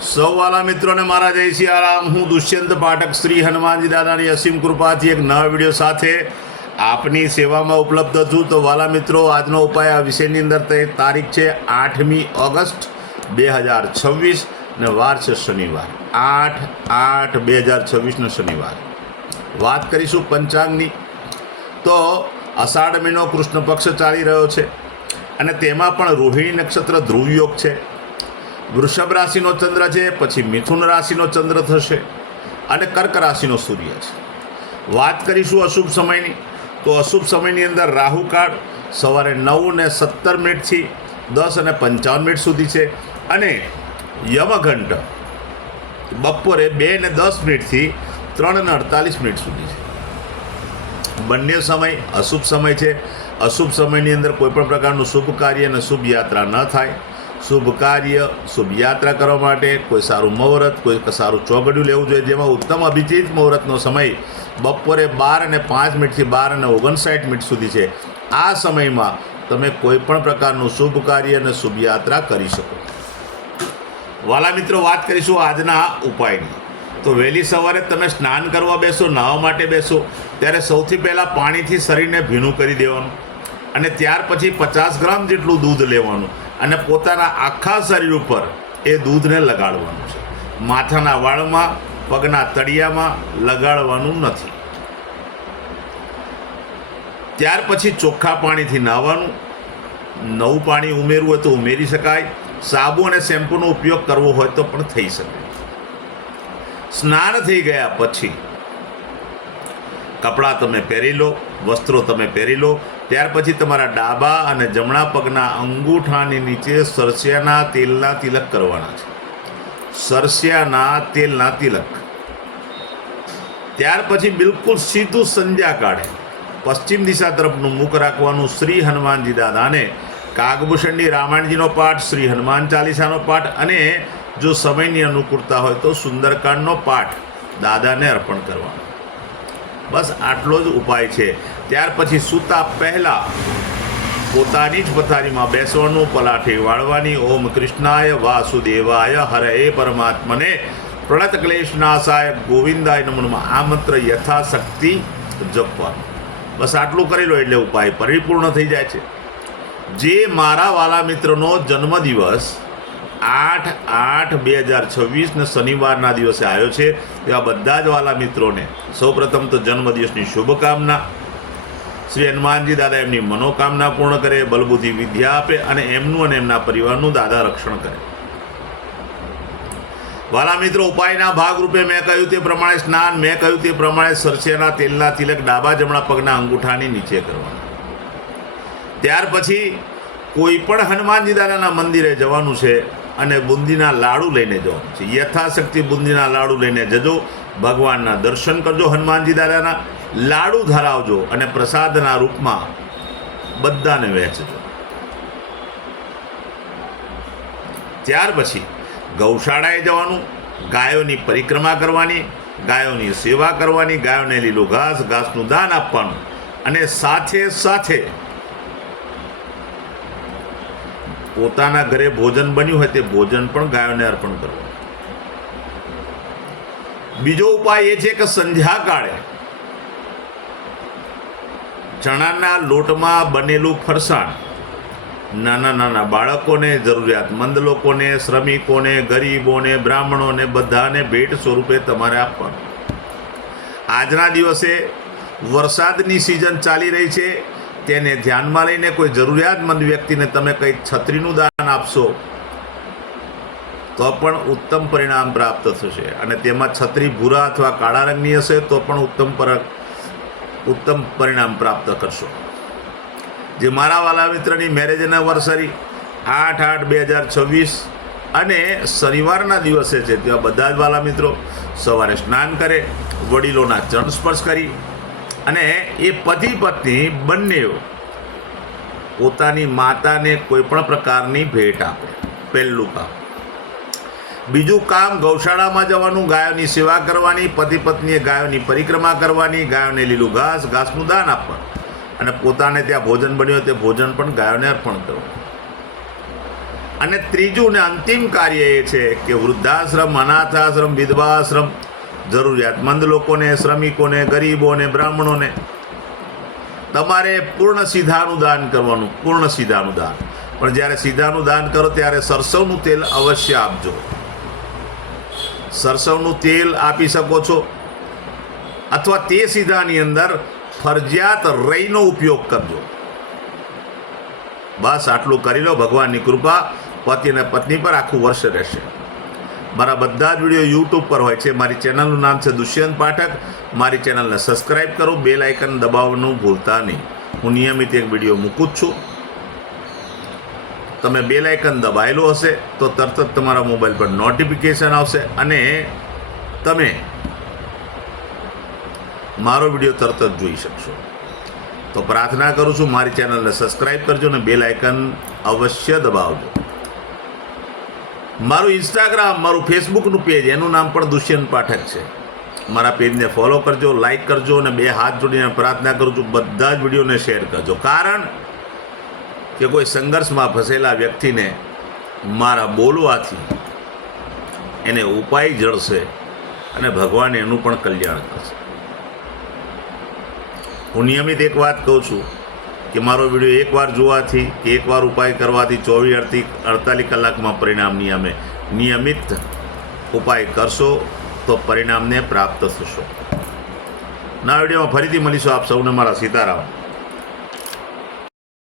સૌ વાલા મિત્રોને મારા જય સિયારામ। હું દુષ્યંત પાઠક શ્રી હનુમાનજી દાદાની અસીમ કૃપાથી એક નવા વિડીયો સાથે આપની સેવામાં ઉપલબ્ધ છું। તો વાલા મિત્રો, આજનો ઉપાય આ વિષયની અંદર તારીખ છે 8મી ઓગસ્ટ 2026 ને વાર છે શનિવાર, 8/8/2026 શનિવાર। વાત કરીશું પંચાંગની। તો અષાઢ મહિનો કૃષ્ણ પક્ષ ચાલી રહ્યો છે અને તેમાં પણ રોહિણી નક્ષત્ર ધ્રુવ યોગ છે। વૃષભ રાશિનો ચંદ્ર છે, પછી મિથુન રાશિનો ચંદ્ર થશે અને કર્ક રાશિનો સૂર્ય છે। વાત કરીશું અશુભ સમયની। તો અશુભ સમયની અંદર રાહુકાળ સવારે 9:17 થી 10:55 સુધી છે અને યમઘંટ બપોરે 2:10 થી 3:48 સુધી છે। બંને સમય અશુભ સમય છે। અશુભ સમયની અંદર કોઈપણ પ્રકારનું શુભ કાર્ય અને શુભ યાત્રા ન થાય। શુભ કાર્ય, શુભ યાત્રા કરવા માટે કોઈ સારું મુહૂર્ત, કોઈ સારું ચોગડિયું લેવું જોઈએ, જેમાં ઉત્તમ અભિજીત મુહૂર્તનો સમય બપોરે 12:05 થી 12:59 સુધી છે। આ સમયમાં તમે કોઈ પણ પ્રકારનું શુભ કાર્ય અને શુભ યાત્રા કરી શકો। વાલા મિત્રો, વાત કરીશું આજના ઉપાયની। તો વહેલી સવારે તમે સ્નાન કરવા બેસો, નાહવા માટે બેસો, ત્યારે સૌથી પહેલાં પાણીથી શરીરને ભીનું કરી દેવાનું અને ત્યાર પછી 50 ગ્રામ જેટલું દૂધ લેવાનું અને પોતાના આખા શરીર ઉપર એ દૂધને લગાડવાનું છે। માથાના વાળમાં, પગના તળિયામાં લગાડવાનું નથી। ત્યાર પછી ચોખ્ખા પાણીથી નહાવાનું। નવું પાણી ઉમેરવું હોય તો ઉમેરી શકાય। સાબુ અને શેમ્પૂનો ઉપયોગ કરવો હોય તો પણ થઈ શકે। સ્નાન થઈ ગયા પછી કપડાં તમે પહેરી લો, વસ્ત્રો તમે પહેરી લો। ત્યાર પછી તમારા ડાબા અને જમણા પગના અંગૂઠાની નીચે સરસિયાના તેલના તિલક કરવાના છે। સરસિયાના તેલના તિલક। ત્યાર પછી બિલકુલ સીધું સંધ્યા કાળે પશ્ચિમ દિશા તરફનું મુખ રાખવાનું। શ્રી હનુમાનજી દાદાને કાગભૂષણની રામાયણજીનો પાઠ, શ્રી હનુમાન ચાલીસાનો પાઠ અને જો સમયની અનુકૂળતા હોય તો સુંદરકાંડનો પાઠ દાદાને અર્પણ કરવાનો। બસ આટલો જ ઉપાય છે। ત્યાર પછી સૂતા પહેલાં પોતાની જ પથારીમાં બેસવાનું, પલાઠી વાળવાની। ઓમ કૃષ્ણાય વાસુદેવાય હરે પરમાત્મને પ્રણત ક્લેશનાશાય ગોવિંદાય નમો નમઃ આ મંત્ર યથાશક્તિ જપવાનું। બસ આટલું કરી લો એટલે ઉપાય પરિપૂર્ણ થઈ જાય છે। જે મારા વાલા મિત્રનો જન્મદિવસ 8/8/2026 ને શનિવારના દિવસે આવ્યો છે, તેવા બધા જ વાલા મિત્રોને સૌપ્રથમ તો જન્મદિવસની શુભકામના। શ્રી હનુમાનજી દાદા એમની મનોકામના પૂર્ણ કરે, બલબુદ્ધિ વિદ્યા આપે અને એમનું અને એમના પરિવારનું દાદા રક્ષણ કરે। વાલા મિત્રો, ઉપાયના ભાગરૂપે મેં કહ્યું તે પ્રમાણે સ્નાન, મેં કહ્યું તે પ્રમાણે સરસિયાના તેલના તિલક ડાબા જમણા પગના અંગૂઠાની નીચે કરવાના। ત્યાર પછી કોઈ પણ હનુમાનજી દાદાના મંદિરે જવાનું છે અને બુંદીના લાડુ લઈને જવાનું છે। યથાશક્તિ બુંદીના લાડુ લઈને જજો, ભગવાનના દર્શન કરજો, હનુમાનજી દાદાના લાડુ ધરાવજો અને પ્રસાદના રૂપમાં બધાને વહેંચજો। ત્યાર પછી ગૌશાળાએ જવાનું, ગાયોની પરિક્રમા કરવાની, ગાયોની સેવા કરવાની, ગાયોને લીલું ઘાસ, ઘાસનું દાન આપવાનું અને સાથે સાથે પોતાના ઘરે ભોજન બન્યું હોય તે ભોજન પણ ગાયોને અર્પણ કરવું। બીજો ઉપાય એ છે કે સંધ્યાકાળે ચણાના લોટમાં બનેલું ફરસાણ નાના નાના બાળકોને, જરૂરિયાતમંદ લોકોને, શ્રમિકોને, ગરીબોને, બ્રાહ્મણોને બધાને ભેટ સ્વરૂપે તમારે આપવાનું। આજના દિવસે વરસાદની સિઝન ચાલી રહી છે, તેને ધ્યાનમાં લઈને કોઈ જરૂરિયાતમંદ વ્યક્તિને તમે કંઈક છત્રીનું દાન આપશો તો પણ ઉત્તમ પરિણામ પ્રાપ્ત થશે અને તેમાં છત્રી ભૂરા અથવા કાળા રંગની હશે તો પણ ઉત્તમ પરિણામ પ્રાપ્ત કરશો। જે મારા વાલા મિત્રની મેરેજ એનિવર્સરી 8/8/2026 અને શનિવારના દિવસે છે, તેવા બધા જ વાલા મિત્રો સવારે સ્નાન કરે, વડીલોના ચરણ સ્પર્શ કરી અને એ પતિ પત્ની બંને પોતાની માતાને કોઈ પણ પ્રકારની ભેટ આપે। પહેલું કામ। બીજું કામ, ગૌશાળામાં જવાનું, ગાયોની સેવા કરવાની, પતિ પત્નીએ ગાયોની પરિક્રમા કરવાની, ગાયોને લીલું ઘાસ, ઘાસનું દાન આપવાનું અને પોતાને ત્યાં ભોજન બન્યું હોય તે ભોજન પણ ગાયોને અર્પણ કરવું। અને ત્રીજું ને અંતિમ કાર્ય એ છે કે વૃદ્ધાશ્રમ, અનાથાશ્રમ, વિધવાશ્રમ, જરૂરિયાતમંદ લોકોને, શ્રમિકોને, ગરીબોને, બ્રાહ્મણોને તમારે પૂર્ણ સીધાનું દાન કરવાનું, પૂર્ણ સીધાનું દાન. પણ જ્યારે સીધાનું દાન કરો ત્યારે સરસવનું તેલ અવશ્ય આપજો. સરસવનું તેલ આપી શકો છો, અથવા તે સીધાની અંદર ફરજિયાત રઈનો ઉપયોગ કરજો. બસ આટલું કરી લો. ભગવાનની કૃપા પતિ અને પત્ની પર આખું વર્ષ રહેશે. મારા બધા જ વિડીયો યુટ્યુબ પર હોય છે. મારી ચેનલનું નામ છે દુષ્યંત પાઠક. મારી ચેનલને સબસ્ક્રાઈબ કરો, બેલ આઇકન દબાવવાનું ભૂલતા નહીં. હું નિયમિત એક વિડીયો મૂકું જ છું. તમે બેલ આઇકન દબાયેલું હશે તો તરત જ તમારા મોબાઈલ પર નોટિફિકેશન આવશે અને તમે મારો વિડીયો તરત જ જોઈ શકશો. તો પ્રાર્થના કરું છું, મારી ચેનલને સબસ્ક્રાઈબ કરજો અને બેલ આઇકન અવશ્ય દબાવજો. મારું ઇન્સ્ટાગ્રામ, મારું ફેસબુકનું પેજ, એનું નામ પણ દુષ્યંત પાઠક છે. મારા પેજને ફોલો કરજો, લાઈક કરજો અને બે હાથ જોડીને પ્રાર્થના કરું છું બધા જ વિડીયોને શેર કરજો. કારણ કે કોઈ સંઘર્ષમાં ફસેલા વ્યક્તિને મારા બોલવાથી એને ઉપાય જળશે અને ભગવાન એનું પણ કલ્યાણ કરશે. હું નિયમિત એક વાત કહું છું કે મારો વિડીયો એકવાર જોવાથી કે એકવાર ઉપાય કરવાથી 24-48 કલાકમાં પરિણામ નિયમિત ઉપાય કરશો તો પરિણામને પ્રાપ્ત થશો. ના વિડીયોમાં ફરીથી મળીશું. આપ સૌને મારા સીતારામ.